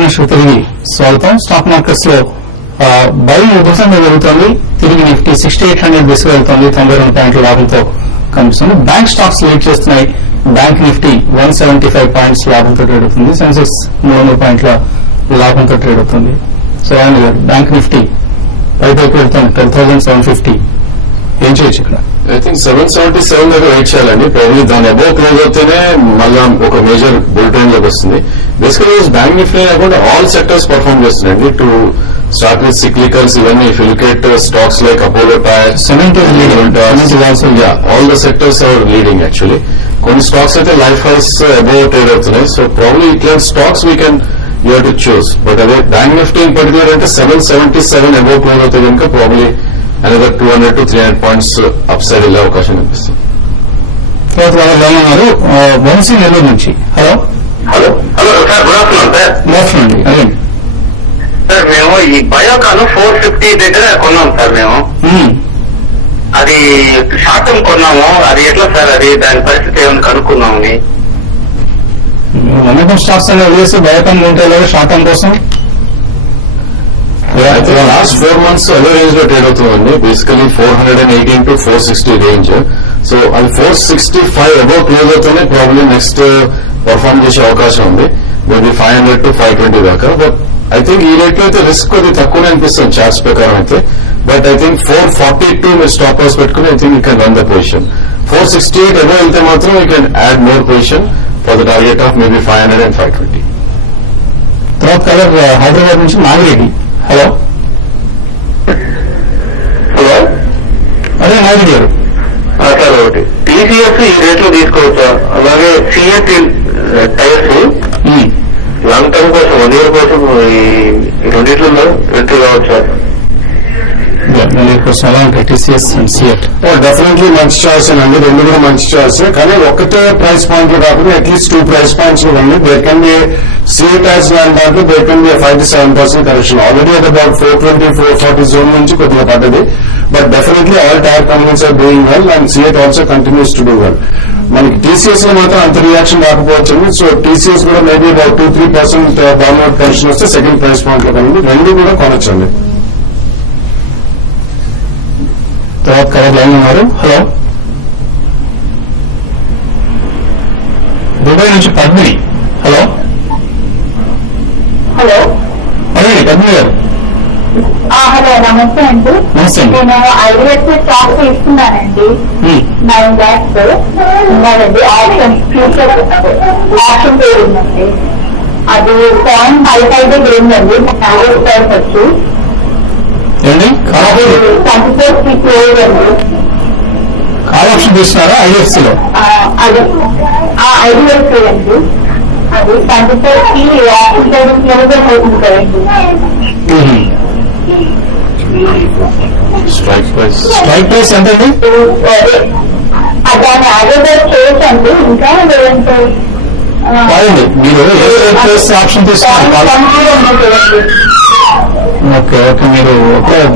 Information తిరిగి స్వాగతం. Stock markets లో బయింగ్ ఉపశమనం జరుగుతోంది. తిరిగి నిఫ్టీ 6800 దిశగా వెళ్తోంది. 92 పాయింట్ల లాభంతో కనిపిస్తుంది. బ్యాంక్ స్టాక్స్ లీడ్ చేస్తున్నాయి. బ్యాంక్ నిఫ్టీ 175 పాయింట్స్ లాభంతో ట్రేడ్ అవుతుంది. సెన్సెక్స్ 300 పాయింట్ల లాభంతో ట్రేడ్ అవుతుంది. సో బ్యాంక్ నిఫ్టీ పైపైకి వెళ్తోంది 12,750. ఏం చేయొచ్చు ఇక్కడ? ఐ థింక్ 777 దగ్గర వెయిట్ చేయాలండి. ప్రాబ్లీ దాని అబౌవ్ క్లోజ్ అవుతేనే మళ్ళా ఒక మేజర్ బుల్ ట్రెండ్ లోకి వస్తుంది. బేసికలీ బ్యాంక్ నిఫ్టీ కాకుండా ఆల్ సెక్టర్స్ పర్ఫార్మ్ చేస్తున్నాయండి. టు స్టార్ట్ విత్ సిక్లికల్స్ ఇవన్నీ if you look at stocks like Apollo tyres, all the sectors are leading actually. కొన్ని స్టాక్స్ అయితే లైఫ్ హైస్ అబౌవ్ ట్రేడ్ అవుతున్నాయి. So probably ఇట్లాంటి stocks we can you to choose. But అదే bank Nifty in particular అంటే 777 above close అవుతే కనుక probably another 200 to 300 points up side వెళ్ళే అవకాశం కనిపిస్తుంది. వంశీ నెల్లూరు నుంచి. Hello hello hello sir, good afternoon sir. Good afternoon అండి. అదే సార్, మేము ఈ బయోకాన్ 450 దగ్గర కొన్నాం సార్. మేము అది షార్ట్ టర్మ్ కొన్నాము. అది ఎట్లా సార్, అది దాని పరిస్థితి ఏమైనా కనుక్కున్నామని. మొమెంటం స్టాక్స్ అనేది వదిలేసి బయోకాన్ ఉంటే షార్ట్ టర్మ్ కోసం లాస్ట్ 4 months అదే రేంజ్ లో ట్రేడ్ అవుతుందండి. Basically 418 to 460 range. సో అది 465 అబౌవ్ క్లోజ్ అవుతూనే ప్రాబ్లీ నెక్స్ట్ పర్ఫార్మ్ చేసే అవకాశం ఉంది. మేబీ 500 to 520 దాకా. బట్ ఐ థింక్ ఈ రేట్ లో అయితే రిస్క్ కొద్దిగా తక్కువనే అనిపిస్తుంది చార్ట్స్ ప్రకారం అయితే. బట్ ఐ థింక్ 442 మీరు స్టాప్ లాస్ పెట్టుకుని I think you can run the position. 468 above వెళ్తే మాత్రం you can add more position for the target of maybe 500 and 520. తర్వాత కలర్ హైదరాబాద్ నుంచి నాగిరెడ్డి. హలో హలో, అదే నాగిరెడ్డి గారు. సార్ ఒకటి టీసీఎస్ ఈ రేట్ లో తీసుకోవచ్చా? అలాగే సిఎస్ టైర్స్ లాంగ్ టర్మ్ కోసం 1 year కోసం ఈ రెండింటిలో ఎంట్రీ కావచ్చా? టీసీఎస్ అండ్ సిఎట్ డెఫినెట్లీ మంచి చాయిస్ అండి. రెండు కూడా మంచి చాయిస్. కానీ ఒక్కటే ప్రైస్ పాయింట్ లో కాకుండా అట్లీస్ట్ 2 price points లో ఉంది. There can be CEAT tyres లాంటి దాంట్లో there can be 5 to 7% correction. Already at about 420-440 zone నుంచి కొద్దిగా పడ్డది. But definitely all tyre companies are doing well and CEAT also continues to do well. మనకి టీసీఎస్ లో మాత్రం అంత రియాక్షన్ రాకపోవచ్చు. సో టీసీఎస్ కూడా మేబీ అబౌట్ 2-3% డౌన్వర్డ్ కరెక్షన్ వస్తే సెకండ్ ప్రైస్ పాయింట్ లో కానీ రెండు కూడా కొనొచ్చండి. తర్వాత కలర్ లైన్ ఉన్నారు. హలో, దుబాయ్ నుంచి పద్మిని. హలో హలో అదే పద్మిని గారు. హలో, నమస్తే అండి. నమస్తే అండి. నేను ఐడిఎఫ్సి స్టాక్ తీసుకున్నానండి. 9 lakhs ఉన్నదండి. ఆప్షన్ ఫ్యూచర్ ఆప్షన్ పేరు ఉందండి. అది 0.55 పోయిందండి. 40 స్క్వేర్ వచ్చు. ఏండి అది 24 క్లోజ్ అండి. కాల్ ఆప్షన్ తీసుకున్నారా ఐడిఎఫ్సీలో? అది ఐడిఎఫ్సి అండి. అది 24 ఆప్షన్ పేరు క్లోజ్ అవుతుంది కదండి. స్ట్రైక్ ప్రైస్ ఎంత అండి? దాన్ని అదర్ చేయొచ్చండి. ఇంకా లేదంటే కాదండి, మీరు ఆప్షన్ తీసుకున్నారు. ఓకే ఓకే, మీరు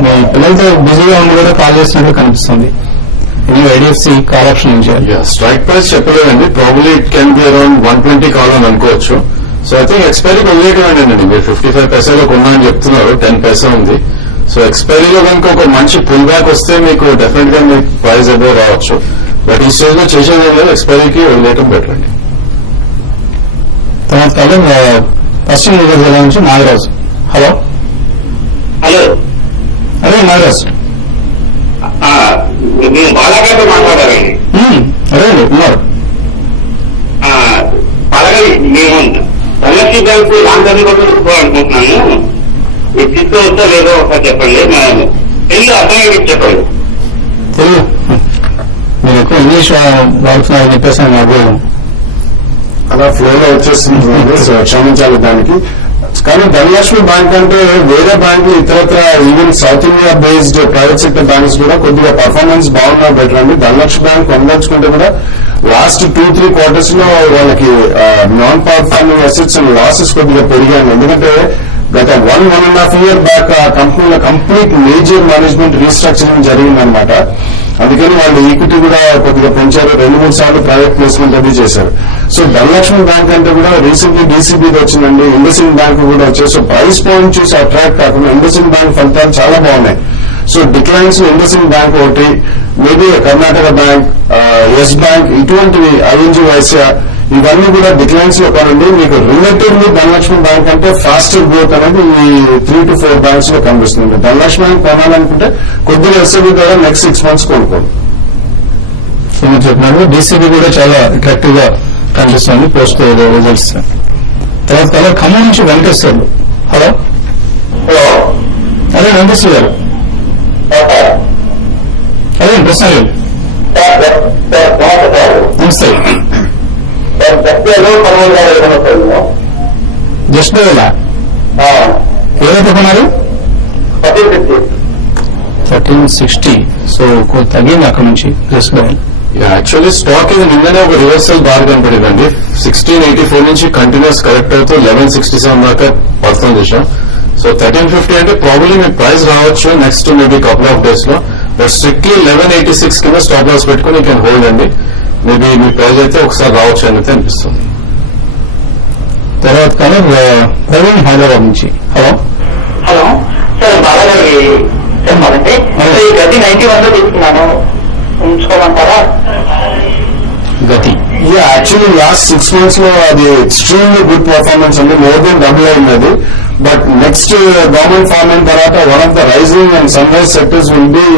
మీ పిల్లలతో బిజీగా ఉండి కూడా కాల్ చేసినట్టు కనిపిస్తుంది. ఐడిఎఫ్సి కాల్ ఆప్షన్ ఏం చేయాలి? స్ట్రైక్ ప్రైస్ చెప్పలేదండి. Probably it can be around 120 కావాలని అనుకోవచ్చు. సో ఐ థింక్ ఎక్స్పైరీకి వదిలేయటమేనండి. మీరు 55 పైసలో కొన్నా అని చెప్తున్నారు, 10 పైసా ఉంది. సో ఎక్స్పైరీలో కనుక ఒక మంచి పుల్ బ్యాక్ వస్తే మీకు డెఫినెట్ గా మీకు ప్రైస్ అబౌవ్ రావచ్చు. బట్ ఈ స్టేజ్ లో చేసేది లేదు, ఎక్స్పైరీకి వదిలేయటం బెటర్ అండి. తర్వాత కలర్ పశ్చిమ గోదావరి జిల్లా నుంచి నాగరాజు. హలో హలో, అదే నాగరాజు. మేము బాలాగారితో మాట్లాడాలండి. అదే అండి ఉన్నారు. బాలాగారి మేము ధనలక్ష్మి బ్యాంక్ లాంగ్ టర్మ్ కోసం తీసుకోవాలనుకుంటున్నాము. ఇది తీసుకోవచ్చా లేదో ఒకసారి చెప్పండి. తెలుగు అర్థమయ్యేది చెప్పండి. తెలుగు మీరు ఎక్కువ ఇంగ్లీష్ వాడుతున్నారని చెప్పేసి అని అర్థం అలా ఫ్లోలో వచ్చేస్తుంది. సో క్షమించాలి దానికి. కానీ ధనలక్ష్మి బ్యాంక్ అంటే వేరే బ్యాంకులు ఇతరత్ర even south India based private sector banks కూడా కొద్దిగా పర్ఫార్మెన్స్ బాగున్నా బెటర్ అండి. ధనలక్ష్మి బ్యాంక్ కొనదలుచుకుంటే కూడా లాస్ట్ 2-3 quarters లో వాళ్ళకి non performing assets and losses కొద్దిగా పెరిగాయి. ఎందుకంటే గత 1.5 year బ్యాక్ ఆ కంపెనీలో కంప్లీట్ మేజర్ మేనేజ్మెంట్ రీస్ట్రక్చరింగ్ జరిగిందనమాట. అందుకని వాళ్ళు ఈక్విటీ కూడా కొద్దిగా పెంచారు, 2-3 సార్లు ప్రైవేట్ ప్లేస్మెంట్ అది చేశారు. సో ధనలక్ష్మి బ్యాంక్ అంటే కూడా రీసెంట్లీ డీసీబీది వచ్చిందండి, ఇండస్ఇండ్ బ్యాంక్ కూడా వచ్చాయి. సో ప్రైస్ పాయింట్ చూసి అట్రాక్ట్ కాకుండా ఇండస్ఇండ్ బ్యాంక్ ఫలితాలు చాలా బాగున్నాయి. సో డిక్లైన్స్ ఇండస్ఇండ్ బ్యాంక్ ఒకటి, maybe Karnataka bank, Yes bank, ఇటువంటివి ING-వైశ్య ఇవన్నీ కూడా డిక్లైన్స్ లో కానండి. మీకు రిలేటివ్లీ ధనలక్ష్మి బ్యాంక్ అంటే ఫాస్టర్ గ్రోత్ అనేది ఈ 3 to 4 బ్యాంక్స్ లో కనిపిస్తుంది. ధనలక్ష్మి బ్యాంక్ కొనాలనుకుంటే కొద్దిగా ఎస్ఐబి ద్వారా నెక్స్ట్ 6 months కొనుక్కోండి. సో మీరు చెప్పినట్టు డీసీబీ కూడా చాలా అట్రాక్టివ్ గా కనిపిస్తుంది పోస్ట్ రిజల్ట్స్. తర్వాత ఖమ్మం నుంచి వెంకటేశ్వర్లు. హలో అదే వెంకటేశ్వర గారు, అదే ప్రశ్న గారు నమస్తే. జస్ట్ ఏదైతే కొన్నారు 1360. సో తగ్గింది అక్కడ నుంచి జస్ట్ యాక్చువల్లీ స్టాక్ ఇది నిన్ననే ఒక రివర్సల్ బార్ కనపడిందండి. 1684 నుంచి కంటిన్యూస్ కరెక్ట్ అవుతూ 1167 దాకా పర్ఫార్మ్ చేశాం. సో 1350 అంటే ప్రాబ్లీ మీ ప్రైస్ రావచ్చు next maybe couple of days లో. బట్ స్ట్రిక్ట్లీ 1186 కింద స్టాప్ లాస్ పెట్టుకుని యూ కెన్ హోల్డ్ అండి. మేబీ మీ ప్రైస్ అయితే ఒకసారి రావచ్చు అనేది అనిపిస్తుంది. తర్వాత ప్రవీణ్ హైదరాబాద్ నుంచి. హలో సార్, బాలాగారి చెప్పాలంటే ఈ గతి 91 లో తీసుకున్నాను, ఉంచుకోమంటారా? గతి యాక్చువల్లీ లాస్ట్ 6 months లో అది ఎక్స్ట్రీమ్లీ గుడ్ పర్ఫార్మెన్స్ అండి, మోర్ దెన్ డబుల్ అయింది. బట్ నెక్స్ట్ గవర్నమెంట్ ఫార్మ్ అయిన తర్వాత one of the rising and sunrise sectors will be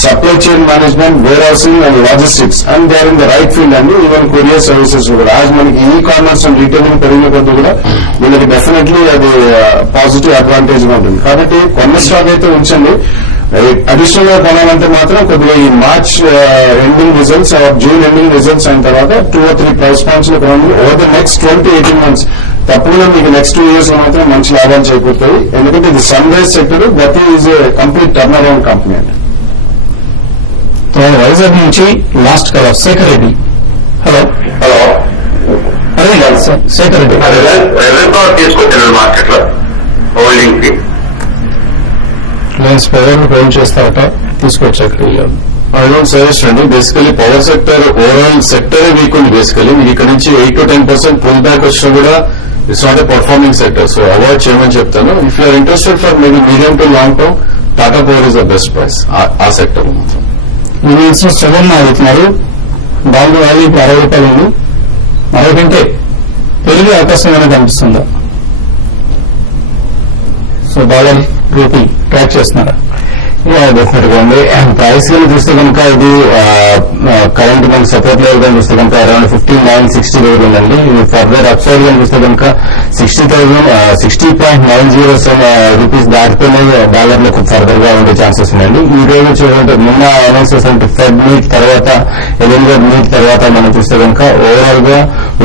supply chain management, warehousing and logistics, and they are in the right field అండి. Even courier services కూడా as మనకి e commerce and retailing పెరిగిన కొద్ది కూడా వీళ్ళకి definitely అది positive advantage గా ఉంటుంది. కాబట్టి కొన్న స్టాక్ అయితే ఉంచండి. అడిషనల్ గా కొనాలంటే మాత్రం కొద్దిగా ఈ March ending results, June ending results అయిన తర్వాత 2 or 3 ప్రైస్ పాయింట్స్ లో కొనండి. ఓవర్ ద నెక్స్ట్ 20-18 months తప్పకుండా మీకు నెక్స్ట్ 2 years లో మాత్రం మంచి లాభాలు చేకూరుతాయి. ఎందుకంటే ఇది sunrise sector, Gati is complete turn around company అండి. వైజాగ్ నుంచి last caller Shekhar Reddy. Hello అదే కాదు సార్, శేఖర్ రెడ్డి తీసుకొచ్చాను మార్కెట్ లో హోల్డింగ్ కి. లైన్స్ పవర్ హోల్డ్ చేస్తారట, తీసుకొచ్చాక ఐ డోంట్ సజెస్ట్ అండి. బేసికలీ పవర్ సెక్టర్ ఓవరాల్ సెక్టరే వీక్ ఉంది. బేసికలీ మీకు ఇక్కడ నుంచి 8 to 10% పుల్ బ్యాక్ వచ్చినా కూడా it's not a performing sector. So avoid చేయమని చెప్తాను. If you're interested for maybe medium to long term, Tata power is the best price ఆ సెక్టర్ లో మాత్రం. యూనియన్స్ 7 అడుగుతున్నారు. డాలర్ వాల్యూ ఇప్పుడు 60 రూపాయలు ఉంది. 60 కంటే పెరిగే అవకాశం ఏమైనా కనిపిస్తుందా? సో డాలర్ రూపీ ట్రాక్ చేస్తున్నారా? డెఫినెట్ గా ఉంది. ప్రైస్ గా చూస్తే కనుక ఇది కరెంట్ మనకి సపోర్ట్ లెవెల్ గా చూస్తే కనుక అరౌండ్ 15,960 లెవెల్ ఉందండి. ఇది ఫర్దర్ అప్ సైడ్ గా చూస్తే కనుక 60,90 రూపీస్ దాటితేనే డాలర్ లో ఫర్దర్ గా ఉండే ఛాన్సెస్ ఉన్నాయండి. ఈ రోజు చూడండి, నిన్న అనౌన్సెస్ అంటే ఫెడ్ మీట్ తర్వాత, ఎలిమినేట్ మీట్ తర్వాత మనం చూస్తే కనుక ఓవరాల్ గా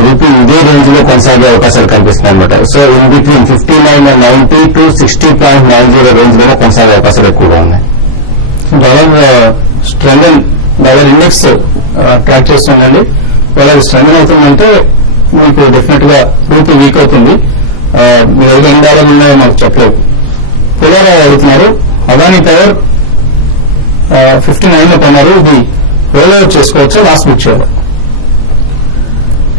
రూపీ ఇదే రేంజ్ లో కొనసాగే అవకాశాలు కనిపిస్తున్నాయి అనమాట. So in between 59.90 to 60.90 range లో కొనసాగే అవకాశాలు ఎక్కువగా ఉన్నాయి. డాలర్ స్ట్రెంగ్, డాలర్ ఇండెక్స్ ట్రాక్ చేస్తుందండి. ఒకవేళ స్ట్రెంగ్ అవుతుందంటే మీకు డెఫినెట్ గా రూపీ వీక్ అవుతుంది. మీ దగ్గర ఎన్ని డాలర్లు ఉన్నాయో మాకు చెప్పలేదు. పులారా అడుగుతున్నారు. అదానీ పవర్ 59 లో కొన్నారు. ఇది రోల్ అవుట్ చేసుకోవచ్చు, లాస్ట్ బుక్ చేయాలి.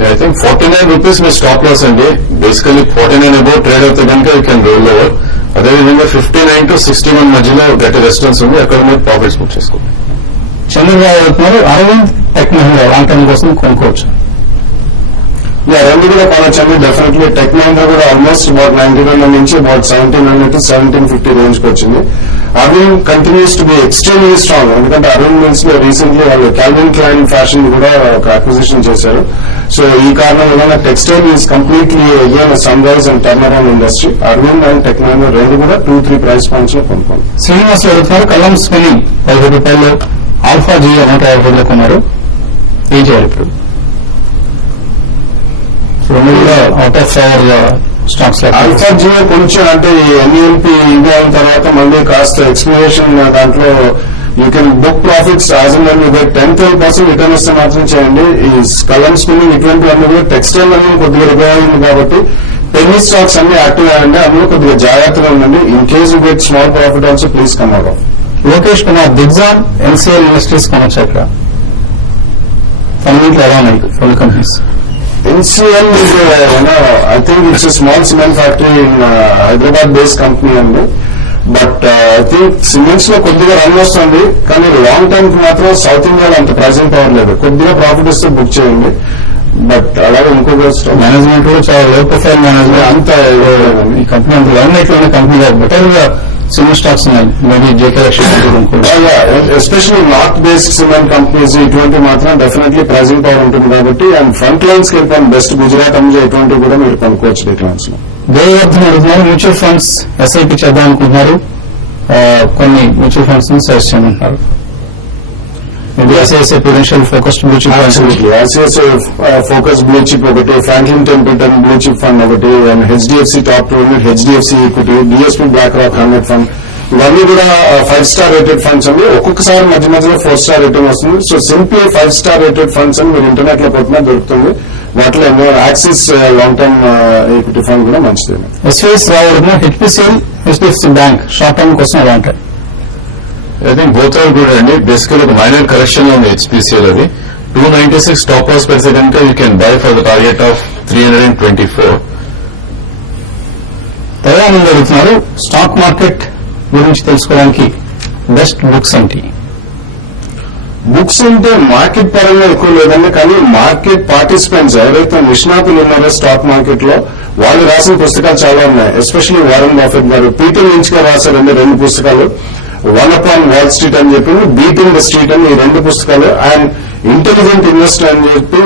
ఐ థింక్ 49 రూపీస్ మీ స్టాప్ లాస్ అండి. బేసికలీ 49 అబౌవ్ ట్రేడ్ అవుతే కనుక యూ కెన్ రోల్ ఓవర్. అదేవిధంగా 59 to 61 మధ్యలో గట్టి రెస్టారెన్స్ ఉంది, అక్కడ మీరు ప్రాఫిట్స్ బుక్ చేసుకోండి. చంద్రబాబు అవుతున్నారు. Arvind tech Mahindra long term కోసం కొనుక్కోవచ్చు. రెండు కూడా కొనొచ్చండి. డెఫినెట్లీ టెక్ మహీంద్రా కూడా ఆల్మోస్ట్ అబౌట్ 1900 నుంచి అబౌట్ 1700 to 1750 రేంజ్ కి వచ్చింది. Arvind continues to be extremely strong. ఎందుకంటే అరవింద్ మిల్స్ లో రీసెంట్లీ వాళ్ళు క్యాల్విన్ క్లైన్ ఫ్యాషన్ కూడా ఒక అక్విజిషన్ చేశారు. సో ఈ కారణం వల్ల textile is completely again sunrise and turn around industry. Arvind and tech Mahindra రెండు కూడా 2-3 ప్రైస్ పాయింట్స్ లో కొనుక్కోండి. శ్రీనివాస్ అడుగుతున్నారు. కలం స్పెల్లింగ్ 15 రూపాయలు. ఆల్ఫా జీ 150 లో కొన్నారు. ఏం చేయాలి ఇప్పుడు? రెండు కూడా out of favour stocks. Alpha geo కొంచెం అంటే ఎన్ఈఎల్పి ఇది అయిన తర్వాత మళ్ళీ కాస్త ఎక్స్ప్లోరేషన్ దాంట్లో you can book profits as and when you get 10-12% return ఇస్తే మాత్రం చేయండి. ఈ కలం స్పిన్నింగ్ ఇటువంటివన్నీ కూడా టెక్స్టైల్ అనేది కొద్దిగా రికవర్ అయింది కాబట్టి పెన్నీ స్టాక్స్ అన్ని యాక్టివ్ అయ్యండి. అందులో కొద్దిగా జాగ్రత్తగా ఉండండి. In case you get small profit also please come out of. Lokesh Kumar దిగ్జాన్ ఎన్సీఎల్ ఇండస్ట్రీస్ కొనొచ్చు అక్కడ ఫండమెంటల్ ఎలా ఉన్నాయి రెండు companies? NCL is, I think it's a small cement factory in Hyderabad-based company అండి. బట్ ఐ థింక్ సిమెంట్స్ లో కొద్దిగా run వస్తుంది, కానీ లాంగ్ టర్మ్ కి మాత్రం సౌత్ ఇండియాలో అంత ప్రెజెంట్ అవ్వలేదు. కొద్దిగా ప్రాఫిట్ వస్తే బుక్ చేయండి. బట్ అలాగే ఇంకొక మేనేజ్మెంట్ కూడా చాలా లో ప్రొఫైల్ మేనేజ్మెంట్ అంత ఈ కంపెనీ అంత లైన్ లైట్ లో ఉన్న కంపెనీ బెటర్ గా సిమెంట్ స్టాక్స్ ఉన్నాయి. Maybe JK especially north based cement companies ఇటువంటి మాత్రం డెఫినెట్లీ ప్రెజెంట్ పవర్ ఉంటుంది కాబట్టి, అండ్ ఫ్రంట్ లైన్స్ కి వెళ్ళిపోయిన బెస్ట్ గుజరాత్ అంజా ఇటువంటివి కూడా మీరు కొనుక్కోవచ్చు డిక్లైన్స్ లో. దేవవర్ధన్ అడుగుతున్నారు మ్యూచువల్ ఫండ్స్ ఎస్ఐపి చేద్దాం అనుకుంటున్నారు, కొన్ని మ్యూచువల్ ఫండ్స్ ని సజెస్ట్ చేయమంటున్నారు. ICICI prudential focused blue chip ICICI focus blue chip ఒకటి, Franklin Templeton blue chip fund ఒకటి, and HDFC top 200 HDFC equity, DSP BlackRock 100 fund, ఇవన్నీ కూడా 5 స్టార్ రేటెడ్ ఫండ్స్ అండి. ఒక్కొక్కసారి మధ్య మధ్యలో 4 స్టార్ రేటింగ్ వస్తుంది. So simply 5 star rated funds అని మీరు ఇంటర్నెట్ లో కొట్టినా దొరుకుతుంది. వాటిలో ఎన్నో Axis long term equity fund కూడా మంచిది. ఎస్వైఎస్ రావడం HPCL HDFC bank short term కోసం ఎలా ఉంటాయి? I think both are good అండి. బేసికల్ ఒక మైనర్ కరెక్షన్ ఉంది హెచ్పిసిఎల్. అది 296 టాప్ లాస్ పెడితే కనుక you can buy for the target of 324. Dayanand అడుగుతున్నారు స్టాక్ మార్కెట్ గురించి తెలుసుకోవడానికి బెస్ట్ బుక్స్ ఏంటి? బుక్స్ అంటే మార్కెట్ పరంగా ఎక్కువ లేదండి, కానీ మార్కెట్ పార్టిసిపెంట్స్ ఎవరైతే నిష్ణాతులు ఉన్నారో స్టాక్ మార్కెట్ లో వాళ్ళు రాసిన పుస్తకాలు చాలా ఉన్నాయి. ఎస్పెషల్లీ వారన్ బఫెట్ గారు, పీటర్ లించ్ గారు రాశారండి 2 పుస్తకాలు, వన్ అపాన్ వాల్ స్ట్రీట్ అని చెప్పి, బీటింగ్ ద స్ట్రీట్ అని, ఈ 2 పుస్తకాలు, అండ్ ఇంటెలిజెంట్ ఇన్వెస్టర్ అని చెప్పి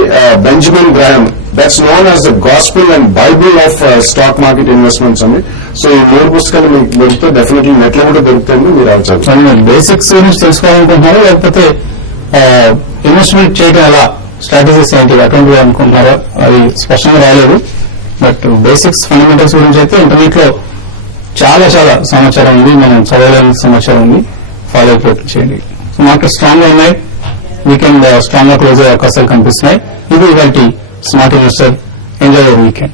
Benjamin Graham, that's known as the gospel and Bible of stock market investments అండి. సో ఈ 3 పుస్తకాలు మీకు దొరికితే డెఫినెట్లీ నెట్ లో కూడా దొరుకుతాయండి, మీరు అవి చదువుతారు. బేసిక్స్ గురించి తెలుసుకోవాలనుకుంటున్నారా, లేకపోతే ఇన్వెస్ట్మెంట్ చేయడం ఎలా, స్ట్రాటజీస్ ఏంటి అటువంటివి అనుకుంటున్నారా? అది స్పష్టంగా రాలేదు. బట్ బేసిక్స్ ఫండమెంటల్స్ గురించి అయితే ఇంటర్నెట్ లో చాలా చాలా సమాచారం ఉంది, మనం చదవలేని సమాచారం ఉంది. ఫాలో అయిపోయి చేయండి. సో మార్కెట్ స్ట్రాంగ్ గా ఉన్నాయి, వీకెండ్ స్ట్రాంగ్ గా క్లోజ్ అయ్యే అవకాశాలు కనిపిస్తున్నాయి. ఇది ఇవాళ smart investor. Enjoy your weekend.